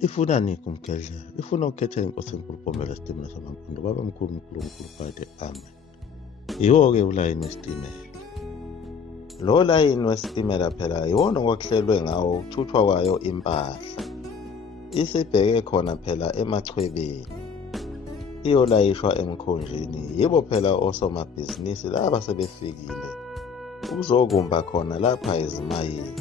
Ifuna nikho umgedlela, ifuna ukukhetha inkosi enkulu Mpombela isitimela samampondo, baba mkhulu uNkulunkulu phakathi, amen. Yiwo-ke ulayini wesitimela. Lo layini wesitimela phela yiwona okwakuhlelwe ngawo ukuthuthwa kwayo impahla. Isibheke khona phela emachwebeni, iyolayishwa emkhonjeni. Yibo phela osomabhizinisi laba sebefikile ukuzokumba khona lapha ezimayini.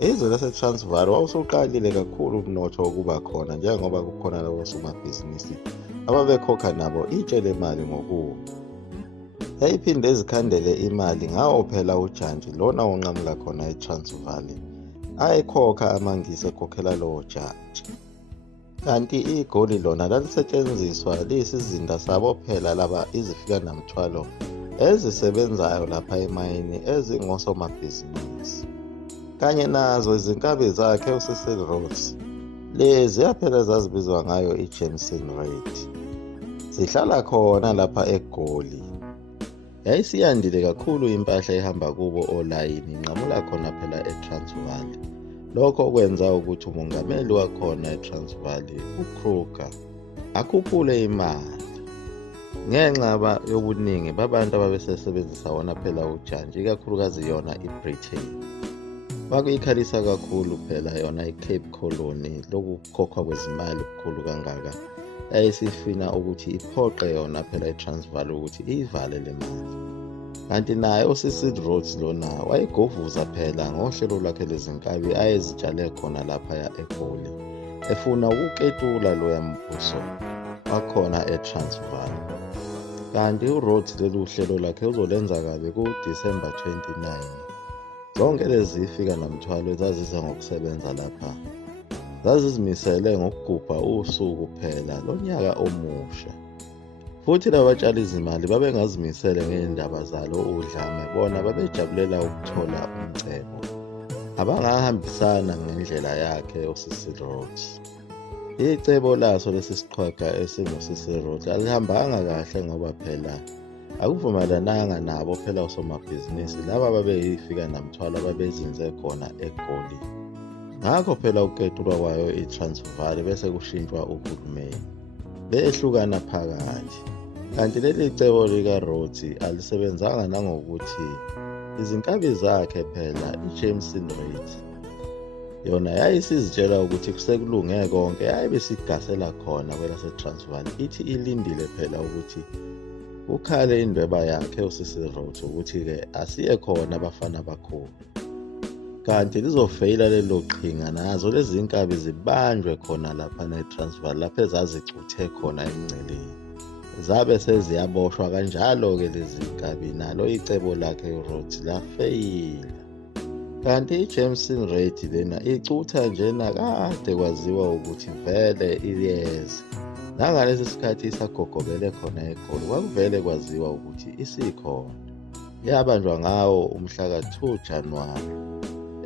Izwe laseTransvaal wawusuqalile kakhulu umnotho wokuba khona njengoba kukhona labo somabhizinisi ababekhokha nabo itshele mali ngokumbi. Yayiphinde ezikhandele imali ngawo phela ujantshi lona onqamula khona eTransvaal ayekhokha amangisi ekhokhela lowo jantshi. Kanti igoli lona lalisetshenziswa liyisizinda sabo phela laba izifika namthwalo ezisebenzayo lapha emayini ezingosomabhizinisi. Kanye nazo izinkabi zakhe uCecil Rhodes lezi phela zazibizwa ngayo iJameson Rate, zihlala khona lapha eGoli. Yayisiyandile kakhulu impahla ehamba kubo olayini inqamula khona phela eTransvaal. Lokho kwenza ukuthi umongameli wakhona eTransvaal uKruger akhuphule imali ngenxa yobuningi babantu ababesebenzisa wona phela ujantshi, ikakhulukazi yona iBritain. Bakuyikhalisa kakhulu phela yona iCape Colony lokukhokhwa kwezimali okukhulu kangaka. Yayisifuna ukuthi iphoqe yona phela iTransvaal ukuthi iyivale le mali. Kanti naye uCecil Rhodes lona wayegovuza phela ngohlelo lwakhe lezinkabi ayezitshale khona laphaya eGoli, efuna ukuketula loya mbuso wakhona eTransvaal. Kanti uRhodes lelu hlelo lakhe uzolenza kabi kuDisemba 29. Zonke lezi zifika namthwalo ezaziza ngokusebenza lapha zazizimisele ngokugubha usuku phela lonyaka omusha. Futhi labatshali izimali babengazimisele ngezindaba zalo udlame, bona babejabulela ukuthola umcebo. Abangahambisana ngendlela yakhe uCecil Rhodes. Icebo laso lesi siqhwaga esinguCecil Rhodes alihambanga kahle ngoba phela akuvumelananga nabo phela osomabhizinisi laba babeyifika namthwalo ababezinze khona eGoli. Ngakho phela ukuketulwa kwayo iTransvaal bese kushintshwa uhulumeni, behlukana phakathi. Kanti leli cebo likaRhodes alisebenzanga nangokuthi izinkabi zakhe phela iJameson Rate yona yayisizitshela ukuthi kusekulunge konke, yayibesigasela khona kwelaseTransvaal ithi ilindile phela ukuthi ukhale indweba yakhe uCecil Rhodes ukuthi-ke asiye khona abafana bakhulu. Kanti lizofeyila lelo qhinga, nazo lezi nkabi zibanjwe khona lapha eTransvaal lapho ezazicuthe khona emngceleni. Zabe seziyaboshwa kanjalo-ke lezi nkabi, nalo icebo lakhe uRhodes lafeyila. Kanti iJameson Rate lena icutha njena kade kwaziwa ukuthi vele iyeza. Nangalesi sikhathi isagogobele khona eGoli kwakuvele kwaziwa ukuthi isikhona. Yabanjwa ngawo umhla ka-2 Januwari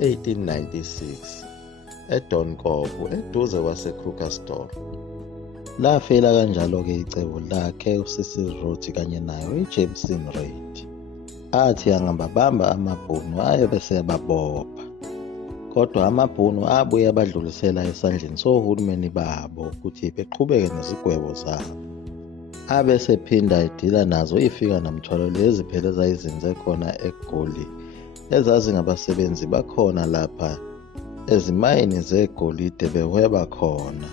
1896 eDoornkop eduze kwaseKrugersdorp. Lafela kanjalo-ke icebo lakhe uCecil Rhodes kanye nayo iJameson Rate. Athi angababamba amabhunu ayebesebabopha, kodwa amabhunu abuye abadlulisela esandleni sohulumeni babo ukuthi beqhubeke nezigwebo zabo. Abesephinda edila nazo ifika namthwalo lezi phela ezayizinze khona eGoli ezazingabasebenzi bakhona lapha ezimayini zegolide behweba khona.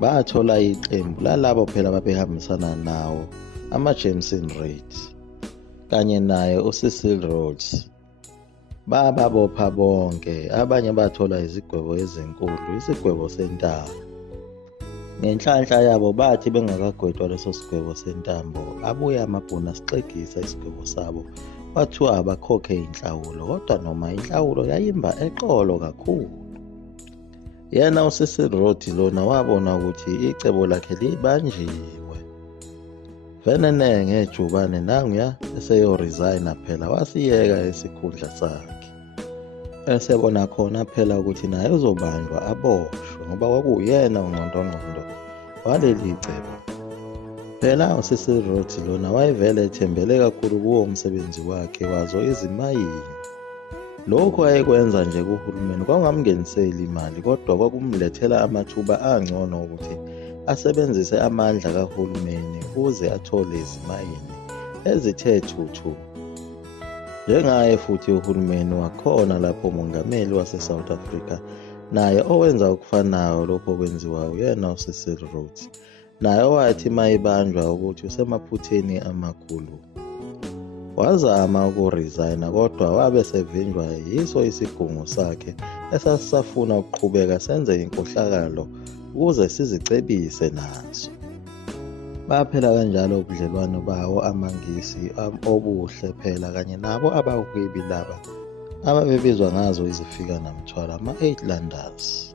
Bathola iqembu lalabo phela babehambisana nawo amaJameson Rate kanye naye uCecil Rhodes. Bababopha bonke, abanye bathola izigwebo ezinkulu, isigwebo sentambo. Ngenhlanhla yabo bathi bengakagwetwa leso sigwebo sentambo, abuye amabhunu asixegisa isigwebo sabo, bathiwa abakhokhe inhlawulo, kodwa noma inhlawulo yayimba eqolo kakhulu. Yena uCecil Rhodes lona wabona ukuthi icebo lakhe libanjiwe. Venene ngejubane nanguya eseyoresigna phela, wasiyeka isikhundla sakhe. Esebona khona phela ukuthi naye uzobanjwa aboshwe ngoba kwakuyena ungqondongqondo waleli cebo. Phela uCecil Rhodes lona wayevele ethembele kakhulu kuwo umsebenzi wakhe wazo izimayini. Lokhu ayekwenza nje kuhulumeni kwangamngeniseli imali, kodwa kwakumlethela amathuba angcono ukuthi asebenzise amandla kahulumeni ukuze athole izimayini ezithe thuthu. Njengaye futhi uhulumeni wakhona lapho umongameli wase-South Africa naye owenza okufanayo lokho okwenziwa uyena uCecil Rhodes, naye wathi mayibanjwa ukuthi usemaphutheni amakhulu. Wazama ukuresigna kodwa wabe sevinjwa yiso isigungu sakhe esasafuna ukuqhubeka senze inkohlakalo ukuze sizicebise naso. Baphela kanjalo ubudlelwano bawo amaNgisi obuhle phela kanye nabo abahwebi laba ababebizwa ngazo izifika namthwalo ama-Uitlanders.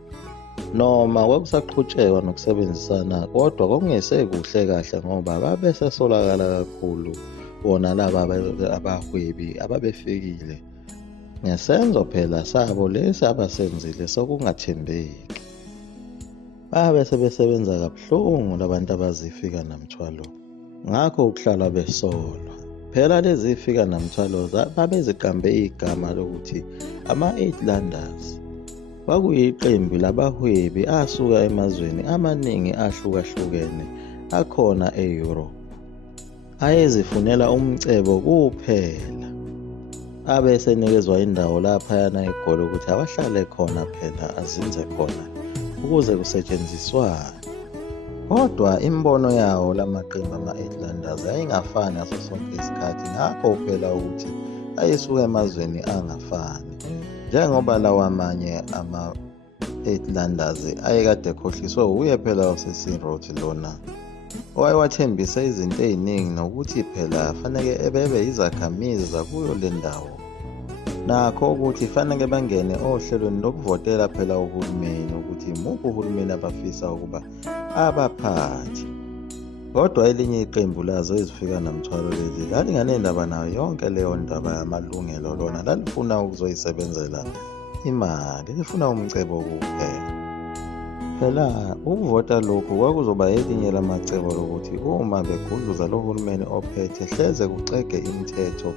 Noma kwakusaqhutshekwa nokusebenzisana kodwa kwakungese kahle ngoba babesesolakala kakhulu bona laba abahwebi ababefikile ngesenzo phela sabo lesi abasenzile sokungathembeki. Babe sebesebenza kabuhlungu labantu abazifika namthwalo, ngakho ukuhlala besolwa. Phela lezi zifika namthwalo babeziqambe igama lokuthi ama-Uitlanders. Kwakuyiqembu labahwebi asuka emazweni amaningi ahlukahlukene akhona e-Europe. Ayezifunela umcebo kuphela. Abe senikezwa indawo laphayana eGoli ukuthi abahlale khona phela azinze khona ukuze kusetshenziswane. Kodwa imbono yawo lamaqembu ama-Uitlanders ayingafani ngaso sonke isikhathi, ngakho phela ukuthi ayesuka emazweni angafani. Njengoba lawa amanye ama-Uitlanders ayekade ekhohliswe uye phela uCecil Rhodes lona owayewathembise izinto eziningi nokuthi phela fanele ebebe izakhamizi zakuyo le ndawo, nakho ukuthi fanele bangene ohlelweni lokuvotela phela uhulumeni ukuthi imuphi uhulumeni abafisa ukuba abaphathi. Kodwa elinye iqembu lazo ezifika namthwalo lezi lalinganendaba nayo yonke leyo ndaba yamalungelo, lona lalifuna ukuzoyisebenzela imali, lifuna umcebo kuphela. Phela ukuvota lokhu kwakuzoba elinye lamacebo lokuthi uma begudluza lo hulumeni ophethe hleze kuxege imithetho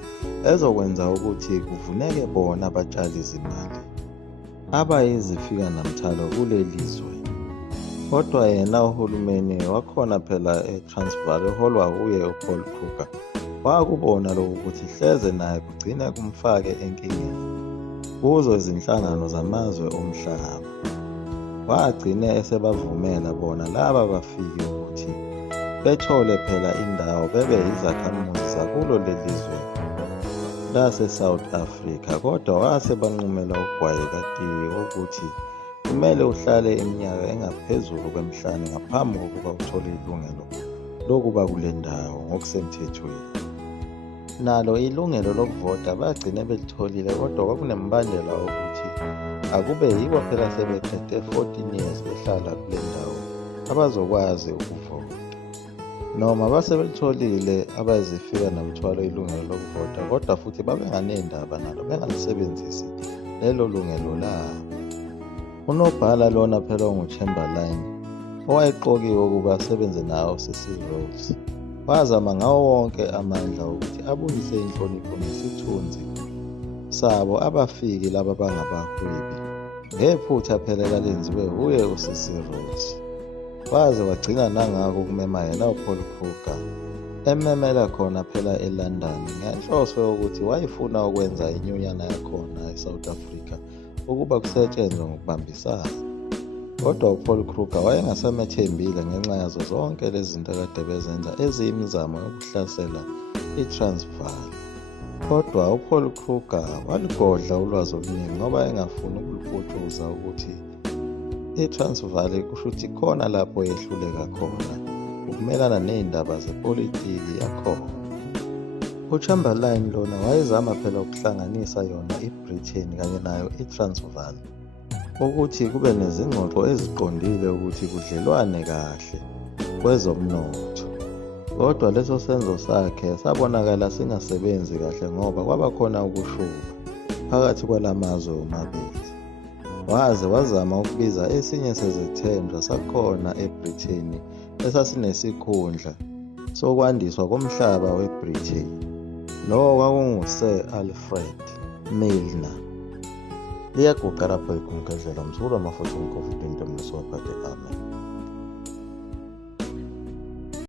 ezokwenza ukuthi kuvuneke bona abatshali izimali abayizifika namthalo kuleli lizwe. Kodwa yena uhulumeni wakhona phela eTransvaal eholwa uye uPaul Kruger wakubona lokhu ukuthi hleze naye kugcine kumfake enkingeni kuzo izinhlangano zamazwe omhlaba. Wagcine esebavumela bona laba bafiki ukuthi bethole phela indawo bebe izakhamuzi zakulo lelizwe lase-South Africa. Kodwa wase banqumela ukugwayeka tiye ukuthi kumele uhlale iminyaka engaphezulu kwemihlanu ngaphambi kokuba uthole ilungelo lokuba kule ndawo ngokusemthethweni. Nalo ilungelo lokuvota bagcine belitholile, kodwa kwakunembandela ukuthi akube yibo phela sebeqede 14 years behlala kule ndawo abazokwazi ukuvota. Noma basebelitholile abazifika namthwalo ilungelo lokuvota, kodwa futhi babenganendaba nalo, bengalisebenzisi lelo lungelo labo. Unobhala lona phela onguChamberlain owayeqokiwe ukuba asebenze nawo uCecil Rhodes wazama ngawo wonke amandla ukuthi abuyise inhlonipho nesithunzi sabo abafiki laba bangabahwebi ngephutha phela lalenziwe uye uCecil Rhodes. Waze wagcina nangako kumema yena uPaul Kruger ememela khona phela eLondon ngenhloso yokuthi wayefuna ukwenza inyunyana yakhona eSouth Africa ukuba kusetshenzwe ngokubambisana. Kodwa uPaul Kruger wayengasamethembile ngenxa yazo zonke lezi zinto akade bezenza eziyimizamo yokuhlasela iTransvaal. Kodwa uPaul Kruger waligodla ulwazi oluningi ngoba engafuni ukuluputuza ukuthi iTransvaal kusho ukuthi khona lapho yehluleka khona ukumelana nezindaba zepolitiki yakhona. uChamberlain lona wayezama phela ukuhlanganisa yona iBritain kanye nayo iTransvaal ukuthi kube nezingxoxo eziqondile ukuthi kudlelwane kahle kwezomnotho. Kodwa leso senzo sakhe sabonakala singasebenzi kahle ngoba kwaba khona ukushuba phakathi kwalamazwe omabili. Waze wazama ukubiza esinye sezithenjwa sakhona eBritain esasinesikhundla sokwandiswa komhlaba weBritain. Lo kwakunguSir Alfred Milner liyaguqa lapho ikhumkhezela mzukulu wamafutha umkhofu into mnesiwaphathe amen.